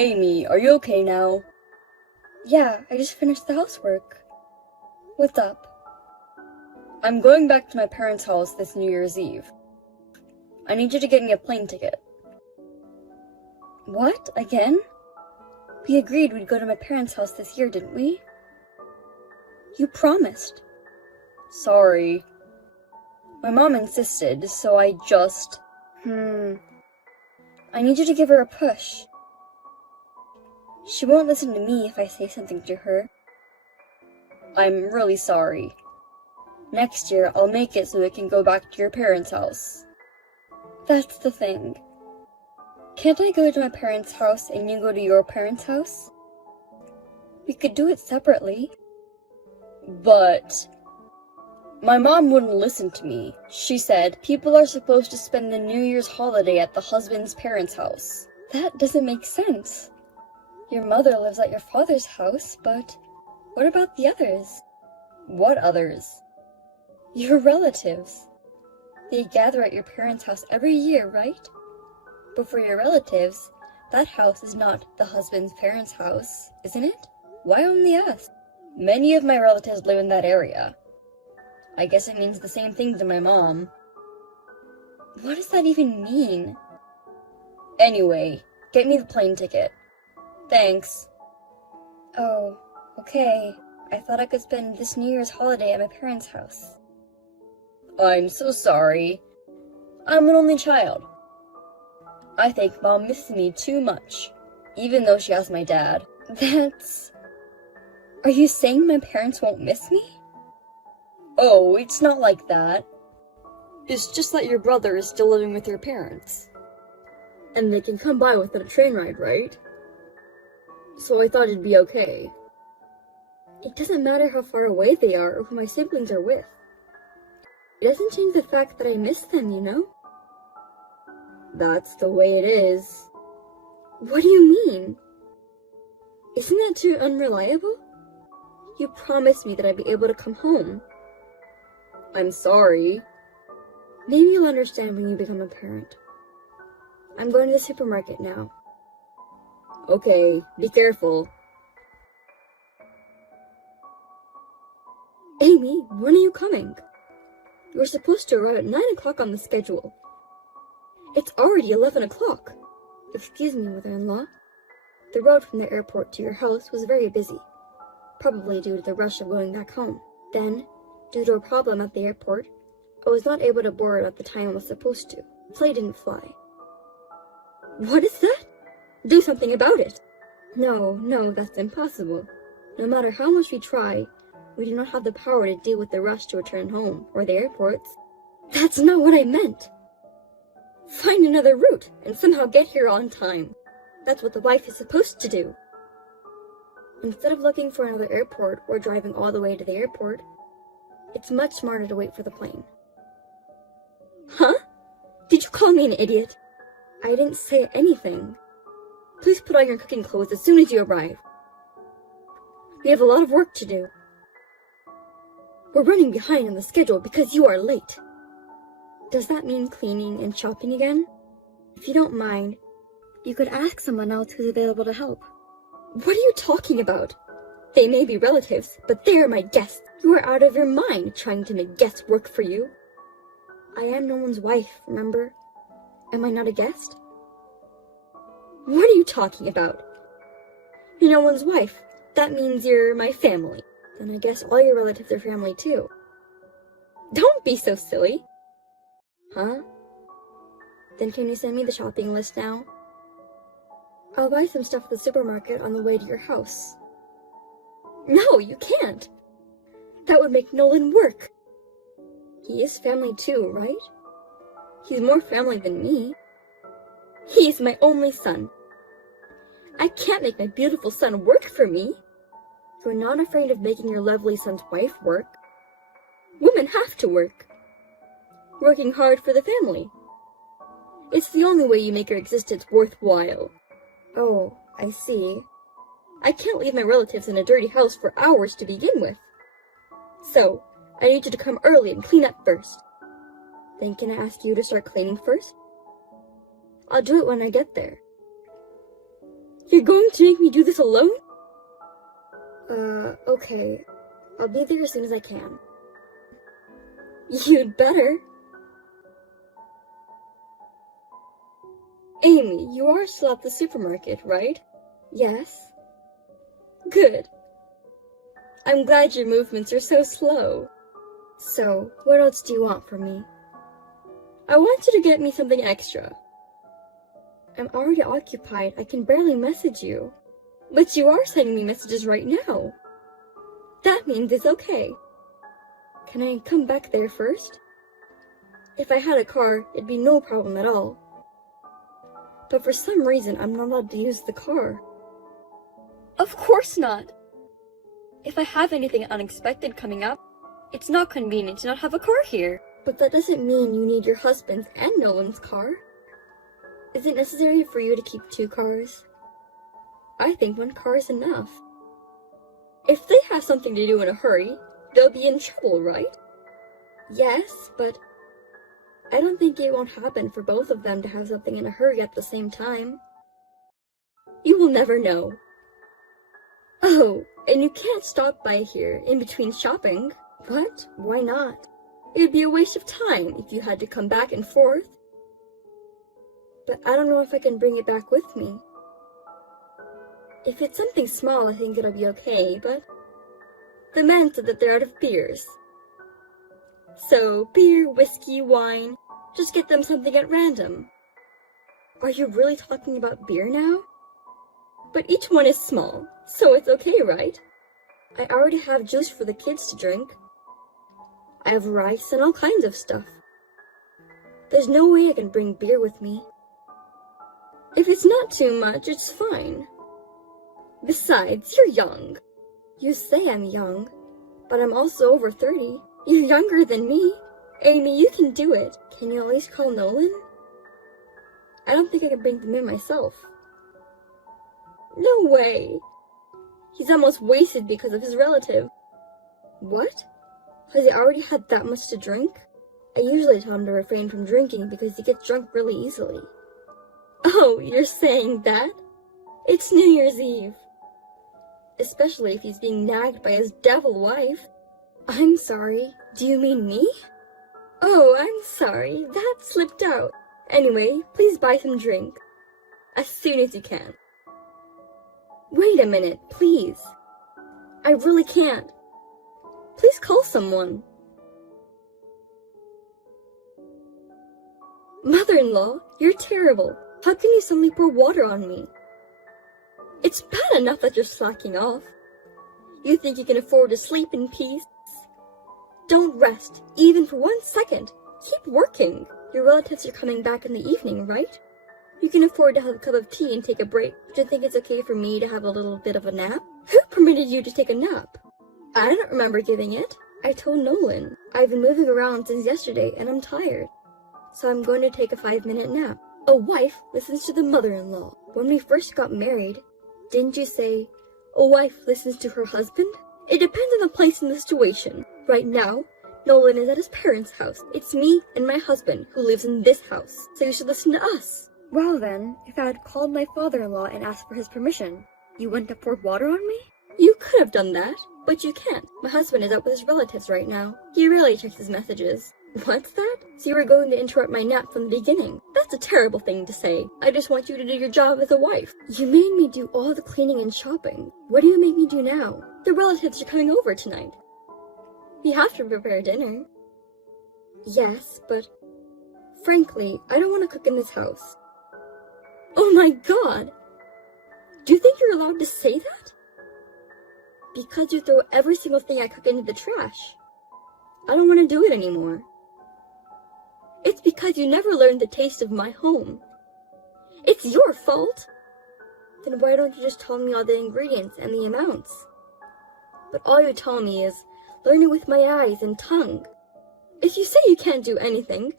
Amy, are you okay now? Yeah, I just finished the housework. What's up? I'm going back to my parents' house this New Year's Eve. I need you to get me a plane ticket. What? Again? We agreed we'd go to my parents' house this year, didn't we? You promised. Sorry. My mom insisted, so I just... I need you to give her a push. She won't listen to me if I say something to her. I'm really sorry. Next year, I'll make it so we can go back to your parents' house. That's the thing. Can't I go to my parents' house and you go to your parents' house? We could do it separately. But... my mom wouldn't listen to me. She said people are supposed to spend the New Year's holiday at the husband's parents' house. That doesn't make sense. Your mother lives at your father's house, but what about the others? What others? Your relatives. They gather at your parents' house every year, right? But for your relatives, that house is not the husband's parents' house, isn't it? Why only us? Many of my relatives live in that area. I guess it means the same thing to my mom. What does that even mean? Anyway, get me the plane ticket. Thanks. Oh, okay. I thought I could spend this New Year's holiday at my parents' house. I'm so sorry. I'm an only child. I think Mom misses me too much, even though she has my dad. Are you saying my parents won't miss me? Oh, it's not like that. It's just that your brother is still living with your parents. And they can come by without a train ride, right? So I thought it'd be okay. It doesn't matter how far away they are or who my siblings are with. It doesn't change the fact that I miss them, you know? That's the way it is. What do you mean? Isn't that too unreliable? You promised me that I'd be able to come home. I'm sorry. Maybe you'll understand when you become a parent. I'm going to the supermarket now. Okay, be careful. Amy, when are you coming? You were supposed to arrive at 9 o'clock on the schedule. It's already 11 o'clock. Excuse me, mother-in-law. The road from the airport to your house was very busy, probably due to the rush of going back home. Then, due to a problem at the airport, I was not able to board at the time I was supposed to. The plane didn't fly. What is that? Do something about it. No, that's impossible. No matter how much we try, we do not have the power to deal with the rush to return home, or the airports. That's not what I meant. Find another route, and somehow get here on time. That's what the wife is supposed to do. Instead of looking for another airport or driving all the way to the airport, it's much smarter to wait for the plane. Huh? Did you call me an idiot? I didn't say anything. Please put on your cooking clothes as soon as you arrive. We have a lot of work to do. We're running behind on the schedule because you are late. Does that mean cleaning and shopping again? If you don't mind, you could ask someone else who's available to help. What are you talking about? They may be relatives, but they are my guests. You are out of your mind trying to make guests work for you. I am no one's wife, remember? Am I not a guest? What are you talking about? You're no one's wife. That means you're my family. Then I guess all your relatives are family too. Don't be so silly. Huh? Then can you send me the shopping list now? I'll buy some stuff at the supermarket on the way to your house. No, you can't. That would make Nolan work. He is family too, right? He's more family than me. He's my only son. I can't make my beautiful son work for me. You're not afraid of making your lovely son's wife work. Women have to work. Working hard for the family. It's the only way you make your existence worthwhile. Oh, I see. I can't leave my relatives in a dirty house for hours to begin with. So, I need you to come early and clean up first. Then can I ask you to start cleaning first? I'll do it when I get there. You're going to make me do this alone? Okay. I'll be there as soon as I can. You'd better. Amy, you are still at the supermarket, right? Yes. Good. I'm glad your movements are so slow. So, what else do you want from me? I want you to get me something extra. I'm already occupied. I can barely message you. But you are sending me messages right now. That means it's okay. Can I come back there first? If I had a car, it'd be no problem at all. But for some reason, I'm not allowed to use the car. Of course not. If I have anything unexpected coming up, it's not convenient to not have a car here. But that doesn't mean you need your husband's and Nolan's car. Is it necessary for you to keep 2 cars? I think 1 car is enough. If they have something to do in a hurry, they'll be in trouble, right? Yes, but I don't think it won't happen for both of them to have something in a hurry at the same time. You will never know. Oh, and you can't stop by here in between shopping. What? Why not? It would be a waste of time if you had to come back and forth. But I don't know if I can bring it back with me. If it's something small, I think it'll be okay, but the men said that they're out of beers. So, beer, whiskey, wine, just get them something at random. Are you really talking about beer now? But each one is small, so it's okay, right? I already have juice for the kids to drink. I have rice and all kinds of stuff. There's no way I can bring beer with me. If it's not too much, it's fine. Besides, you're young. You say I'm young, but I'm also over 30. You're younger than me. Amy, you can do it. Can you at least call Nolan? I don't think I can bring them in myself. No way. He's almost wasted because of his relative. What? Has he already had that much to drink? I usually tell him to refrain from drinking because he gets drunk really easily. Oh, you're saying that? It's New Year's Eve. Especially if he's being nagged by his devil wife. I'm sorry. Do you mean me? Oh, I'm sorry. That slipped out. Anyway, please buy some drink. As soon as you can. Wait a minute, please. I really can't. Please call someone. Mother-in-law, you're terrible. How can you suddenly pour water on me? It's bad enough that you're slacking off. You think you can afford to sleep in peace? Don't rest, even for 1 second. Keep working. Your relatives are coming back in the evening, right? You can afford to have a cup of tea and take a break. Do you think it's okay for me to have a little bit of a nap? Who permitted you to take a nap? I don't remember giving it. I told Nolan. I've been moving around since yesterday and I'm tired. So I'm going to take a 5-minute nap. A wife listens to the mother-in-law. When we first got married, didn't you say, a wife listens to her husband? It depends on the place and the situation. Right now, Nolan is at his parents' house. It's me and my husband who lives in this house, so you should listen to us. Well then, if I had called my father-in-law and asked for his permission, you wouldn't have poured water on me? You could have done that, but you can't. My husband is out with his relatives right now. He rarely checks his messages. What's that? So you were going to interrupt my nap from the beginning. That's a terrible thing to say. I just want you to do your job as a wife. You made me do all the cleaning and shopping. What do you make me do now? The relatives are coming over tonight. We have to prepare dinner. Yes, but frankly, I don't want to cook in this house. Oh my god! Do you think you're allowed to say that? Because you throw every single thing I cook into the trash. I don't want to do it anymore. It's because you never learned the taste of my home. It's your fault. Then why don't you just tell me all the ingredients and the amounts? But all you tell me is, learn it with my eyes and tongue. If you say you can't do anything,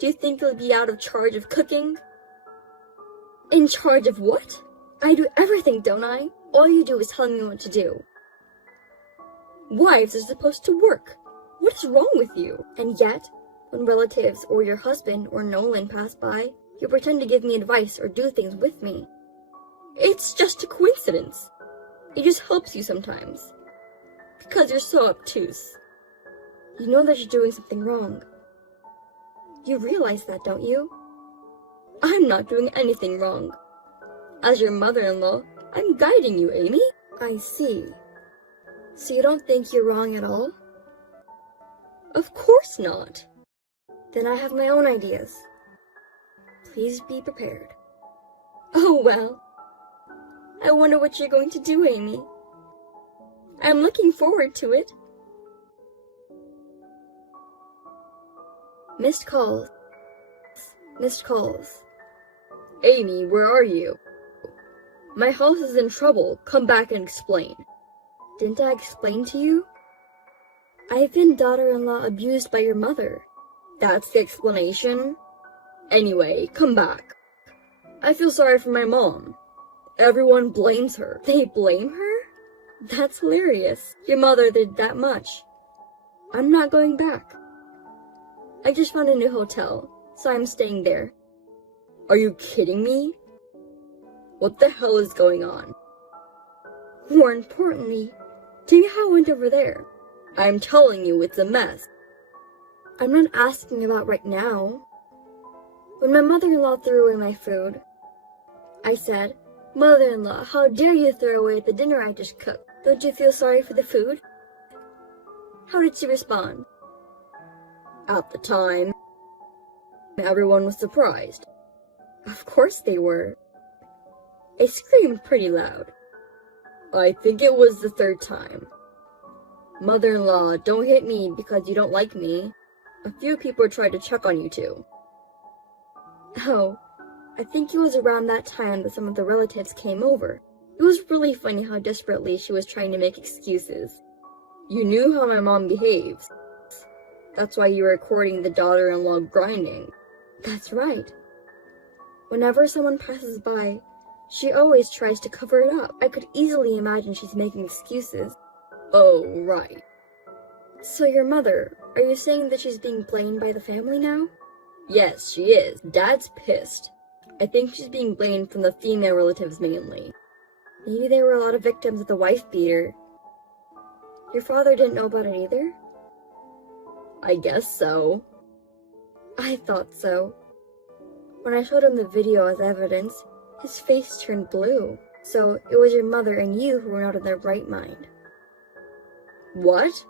do you think you'll be out of charge of cooking? In charge of what? I do everything, don't I? All you do is tell me what to do. Wives are supposed to work. What is wrong with you? And yet, when relatives or your husband or Nolan pass by, you pretend to give me advice or do things with me. It's just a coincidence. It just helps you sometimes. Because you're so obtuse. You know that you're doing something wrong. You realize that, don't you? I'm not doing anything wrong. As your mother-in-law, I'm guiding you, Amy. I see. So you don't think you're wrong at all? Of course not. Then I have my own ideas. Please be prepared. Oh well. I wonder what you're going to do, Amy. I'm looking forward to it. Missed calls. Missed calls. Amy, where are you? My house is in trouble. Come back and explain. Didn't I explain to you? I've been daughter-in-law abused by your mother. That's the explanation? Anyway, come back. I feel sorry for my mom. Everyone blames her. They blame her? That's hilarious. Your mother did that much. I'm not going back. I just found a new hotel, so I'm staying there. Are you kidding me? What the hell is going on? More importantly, tell me how it went over there. I'm telling you, it's a mess. I'm not asking about right now. When my mother-in-law threw away my food, I said, "Mother-in-law, how dare you throw away the dinner I just cooked? Don't you feel sorry for the food?" How did she respond? At the time, everyone was surprised. Of course they were. I screamed pretty loud. I think it was the third time. Mother-in-law, don't hit me because you don't like me. A few people tried to check on you too. Oh, I think it was around that time that some of the relatives came over. It was really funny how desperately she was trying to make excuses. You knew how my mom behaves. That's why you were recording the daughter-in-law grinding. That's right. Whenever someone passes by, she always tries to cover it up. I could easily imagine she's making excuses. Oh, right. So your mother, are you saying that she's being blamed by the family now? Yes, she is. Dad's pissed. I think she's being blamed from the female relatives mainly. Maybe there were a lot of victims of the wife beater. Your father didn't know about it either? I guess so. I thought so. When I showed him the video as evidence, his face turned blue. So it was your mother and you who were not in their right mind. What?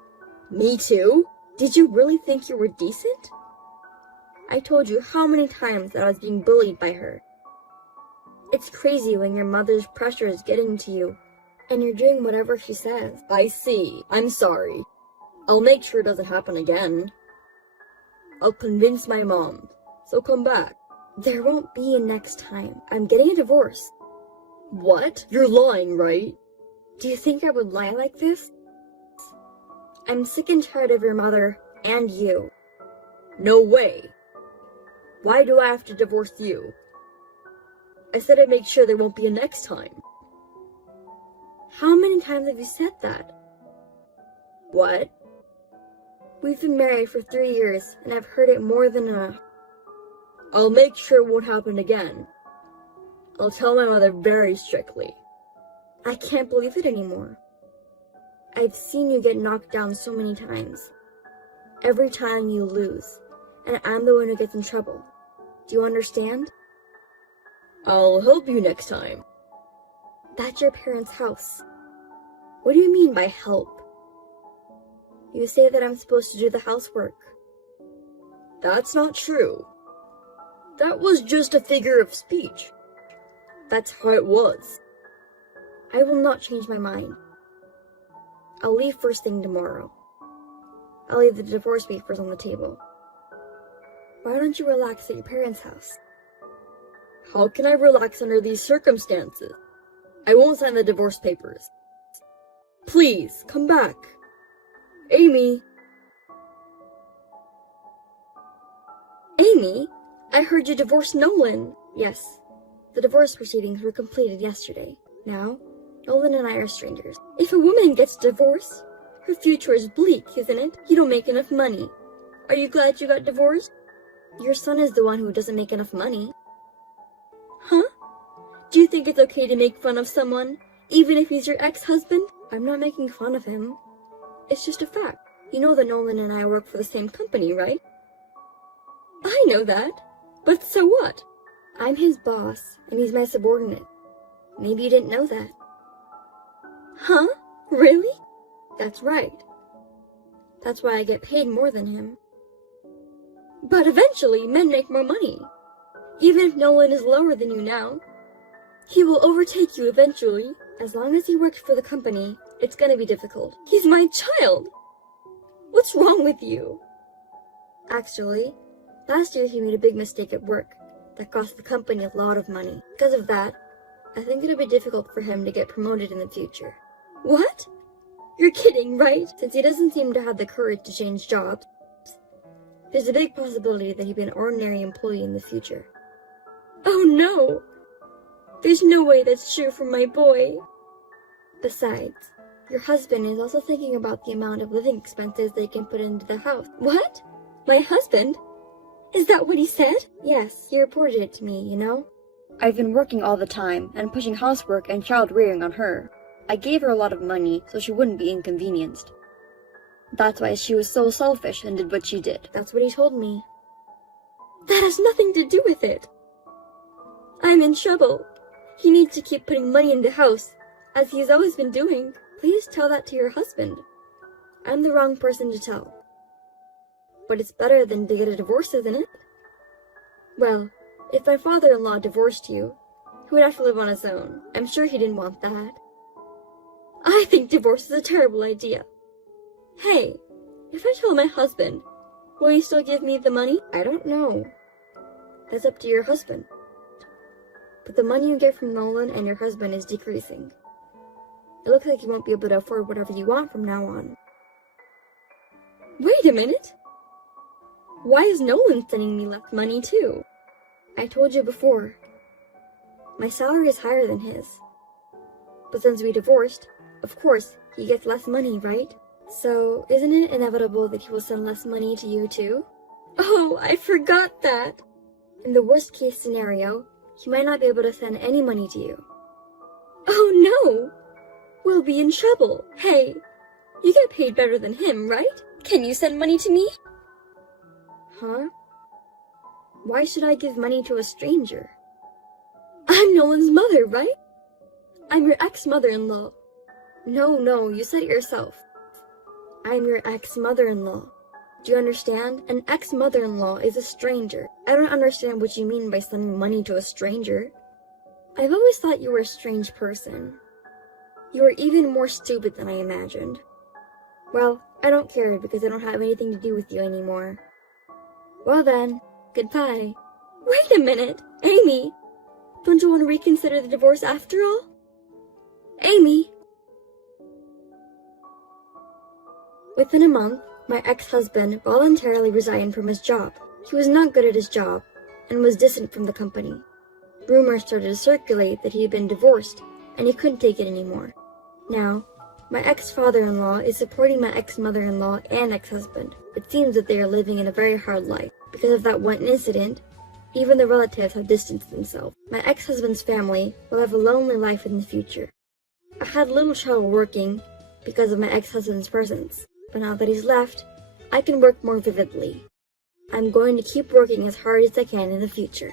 Me too? Did you really think you were decent? I told you how many times that I was being bullied by her. It's crazy when your mother's pressure is getting to you, and you're doing whatever she says. I see. I'm sorry. I'll make sure it doesn't happen again. I'll convince my mom, so come back. There won't be a next time. I'm getting a divorce. What? You're lying, right? Do you think I would lie like this? I'm sick and tired of your mother and you. No way. Why do I have to divorce you? I said I'd make sure there won't be a next time. How many times have you said that? What? We've been married for 3 years, and I've heard it more than enough. I'll make sure it won't happen again. I'll tell my mother very strictly. I can't believe it anymore. I've seen you get knocked down so many times. Every time you lose, and I'm the one who gets in trouble. Do you understand? I'll help you next time. That's your parents' house. What do you mean by help? You say that I'm supposed to do the housework. That's not true. That was just a figure of speech. That's how it was. I will not change my mind. I'll leave first thing tomorrow. I'll leave the divorce papers on the table. Why don't you relax at your parents' house? How can I relax under these circumstances? I won't sign the divorce papers. Please, come back. Amy. Amy? I heard you divorced Nolan. Yes, the divorce proceedings were completed yesterday. Now, Nolan and I are strangers. If a woman gets divorced, her future is bleak, isn't it? You don't make enough money. Are you glad you got divorced? Your son is the one who doesn't make enough money. Huh? Do you think it's okay to make fun of someone, even if he's your ex-husband? I'm not making fun of him. It's just a fact. You know that Nolan and I work for the same company, right? I know that. But so what? I'm his boss, and he's my subordinate. Maybe you didn't know that. Huh? Really? That's right. That's why I get paid more than him. But eventually, men make more money. Even if Nolan is lower than you now, he will overtake you eventually. As long as he works for the company, it's gonna be difficult. He's my child! What's wrong with you? Actually, last year he made a big mistake at work that cost the company a lot of money. Because of that, I think it'll be difficult for him to get promoted in the future. What? You're kidding, right? Since he doesn't seem to have the courage to change jobs, there's a big possibility that he'll be an ordinary employee in the future. Oh no! There's no way that's true for my boy. Besides, your husband is also thinking about the amount of living expenses they can put into the house. What? My husband? Is that what he said? Yes, he reported it to me, you know? I've been working all the time and pushing housework and child rearing on her. I gave her a lot of money so she wouldn't be inconvenienced. That's why she was so selfish and did what she did. That's what he told me. That has nothing to do with it. I'm in trouble. He needs to keep putting money in the house, as he's always been doing. Please tell that to your husband. I'm the wrong person to tell. But it's better than to get a divorce, isn't it? Well, if my father-in-law divorced you, he would have to live on his own. I'm sure he didn't want that. I think divorce is a terrible idea. Hey, if I tell my husband, will he still give me the money? I don't know. That's up to your husband. But the money you get from Nolan and your husband is decreasing. It looks like you won't be able to afford whatever you want from now on. Wait a minute! Why is Nolan sending me less money too? I told you before. My salary is higher than his. But since we divorced, of course, he gets less money, right? So, isn't it inevitable that he will send less money to you too? Oh, I forgot that! In the worst case scenario, he might not be able to send any money to you. Oh no! We'll be in trouble. Hey, you get paid better than him, right? Can you send money to me? Huh? Why should I give money to a stranger? I'm Nolan's mother, right? I'm your ex-mother-in-law. No, you said it yourself. I'm your ex-mother-in-law. Do you understand? An ex-mother-in-law is a stranger. I don't understand what you mean by sending money to a stranger. I've always thought you were a strange person. You are even more stupid than I imagined. Well, I don't care because I don't have anything to do with you anymore. Well then, goodbye. Wait a minute, Amy! Don't you want to reconsider the divorce after all? Amy! Within a month, my ex-husband voluntarily resigned from his job. He was not good at his job and was distant from the company. Rumors started to circulate that he had been divorced and he couldn't take it anymore. Now, my ex-father-in-law is supporting my ex-mother-in-law and ex-husband. It seems that they are living in a very hard life. Because of that one incident, even the relatives have distanced themselves. My ex-husband's family will have a lonely life in the future. I had little trouble working because of my ex-husband's presence, but now that he's left, I can work more vividly. I'm going to keep working as hard as I can in the future.